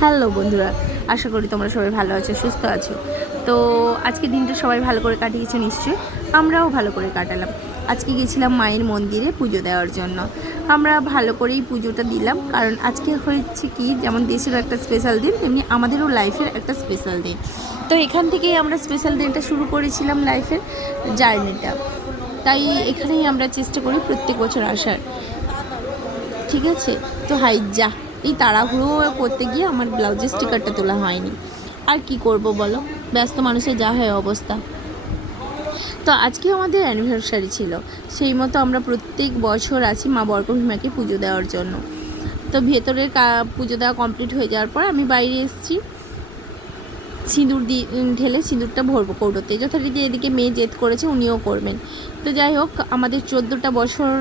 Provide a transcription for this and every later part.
Hello বন্ধুরা, আশা করি তোমরা সবাই ভালো আছো, সুস্থ আছো। তো আজকে দিনটা সবাই ভালো করে কাটিয়েছে নিশ্চয়ই, আমরাও ভালো করে কাটালাম। আজকে গেছিলাম মায়ের মন্দিরে পুজো দেওয়ার জন্য। আমরা ভালো করেই পুজোটা দিলাম, কারণ আজকে হয়েছে কি, যেমন দেশেরও একটা স্পেশাল দিন, তেমনি আমাদেরও লাইফের একটা স্পেশাল দিন। তো এখান থেকেই আমরা স্পেশাল দিনটা শুরু করেছিলাম লাইফের জার্নিটা তাই এখানেই আমরা চেষ্টা করি প্রত্যেক বছর আসার। ঠিক আছে? তো হাই যা, এই তাড়াহুড়ো করতে গিয়ে আমার ব্লাউজের স্টিকারটা তোলা হয়নি। আর কি করব বলো? ব্যস্ত মানুষের যা হয় অবস্থা। তো আজকে আমাদের অ্যানিভার্সারি ছিল। সেই মতো আমরা প্রত্যেক বছর আছি মা বরকহিমাকে পুজো দেওয়ার জন্য। তো ভেতরের পুজো দেওয়া কমপ্লিট হয়ে যাওয়ার পর আমি বাইরে এসেছি। সিঁদুর দিয়ে ঢেলে সিঁদুরটা ভরবো কৌটোতে। যথারীতি এদিকে মেয়ে জেদ করেছে, উনিও করবেন। তো যাই হোক, আমাদের চোদ্দোটা বছর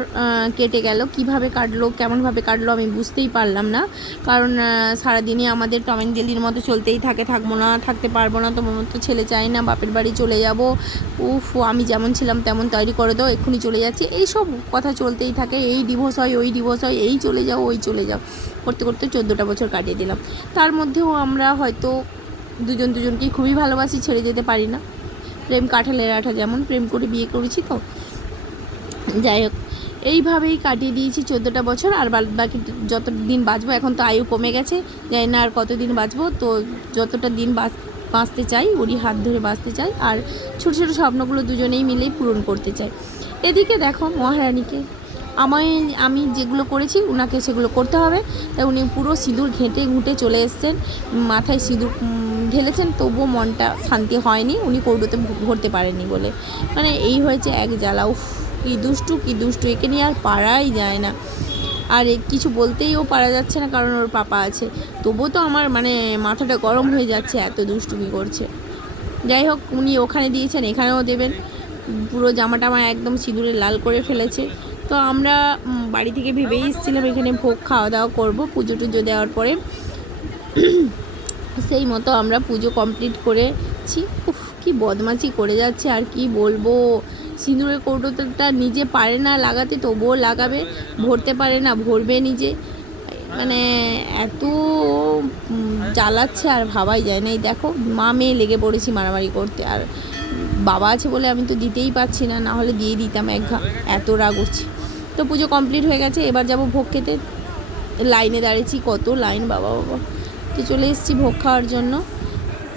কেটে গেল। কীভাবে কাটলো, কেমনভাবে কাটলো আমি বুঝতেই পারলাম না। কারণ সারাদিনই আমাদের টম অ্যান্ড জেলির মতো চলতেই থাকে। থাকব না, থাকতে পারব না, তোমার মতো ছেলে চাই না, বাপের বাড়ি চলে যাব। উফ, আমি যেমন ছিলাম তেমন তৈরি করে দাও, এক্ষুনি চলে যাচ্ছি। এইসব কথা চলতেই থাকে। এই ডিভোর্স হয়, ওই ডিভোর্স হয়, এই চলে যাও, ওই চলে যাও। করতে করতে চোদ্দোটা বছর কাটিয়ে দিলাম। তার মধ্যেও আমরা হয়তো দুজন দুজনকেই খুবই ভালোবাসি, ছেড়ে যেতে পারি না। প্রেম কাঠালের আঠা যেমন, প্রেম করে বিয়ে করেছি তো। যাই হোক, এইভাবেই কাটিয়ে দিয়েছি চোদ্দোটা বছর, আর বাকি যত দিন বাঁচবো, এখন তো আয়ু কমে গেছে, জানি না আর কতদিন বাঁচবো, তো যতটা দিন বাঁচ- বাঁচতে চাই, ওরই হাত ধরে বাঁচতে চাই, আর ছোটো ছোটো স্বপ্নগুলো দুজনেই মিলেই পূরণ করতে চাই। এদিকে দেখো মহারানীকে আমায়, আমি যেগুলো করেছি ওনাকে সেগুলো করতে হবে। তাই উনি পুরো সিঁদুর ঘেঁটে ঘুঁটে চলে এসছেন, মাথায় সিঁদুর ঢেলেছেন, তবুও মনটা শান্তি হয়নি, উনি কৌটোতে ভরতে পারেননি বলে। মানে এই হয়েছে এক জ্বালা, উফ, কী দুষ্টু কী দুষ্টু, একে নিয়ে আর পারাই যায় না। আর কিছু বলতেই ও পারা যাচ্ছে না, কারণ ওর পাপা আছে। তবুও তো আমার মানে মাথাটা গরম হয়ে যাচ্ছে, এত দুষ্টুমি করছে। যাই হোক, উনি ওখানে দিয়েছেন, এখানেও দেবেন। পুরো জামা টামা একদম সিঁদুরে লাল করে ফেলেছে। তো আমরা বাড়ি থেকে ভেবেই এসেছিলাম এখানে ভোগ খাওয়া দাওয়া করব, পুজো টুজো দেওয়ার পরে। সেই মতো আমরা পুজো কমপ্লিট করেছি। উফ, কি বদমাছি করে যাচ্ছে, আর কি বলব? সিঁদুরের কৌটোটা নিজে পারে না লাগাতে, তবুও লাগাবে, ভরতে পারে না, ভরবে নিজে। মানে এত জ্বালাচ্ছে আর ভাবাই যায় না। এই দেখো, মা মেয়ে লেগে পড়েছি মারামারি করতে, আর বাবা আছে বলে আমি তো দিতেই পারছি না না হলে দিয়ে দিতাম এক ঘা, এত রাগ উঠছে। তো পুজো কমপ্লিট হয়ে গেছে, এবার যাব ভোগ খেতে। লাইনে দাঁড়িয়েছি, কত লাইন বাবা বাবা। তো চলে এসেছি ভোগ খাওয়ার জন্য।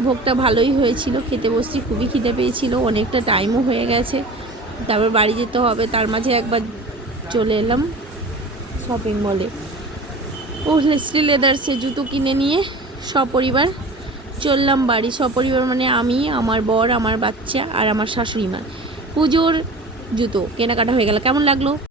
ভোগটা ভালোই হয়েছিল, খেতে বসছি, খুবই খিদে পেয়েছিল, অনেকটা টাইমও হয়ে গেছে। তারপর বাড়ি যেতে হবে, তার মাঝে একবার চলে এলাম শপিং মলে ও হেস্টি লেদার্সে জুতো কিনে নিয়ে সপরিবার চললাম বাড়ি সপরিবার মানে আমি, আমার বর, আমার বাচ্চা আর আমার শাশুড়ি মা। পুজোর জুতো কেনাকাটা হয়ে গেল। কেমন লাগল?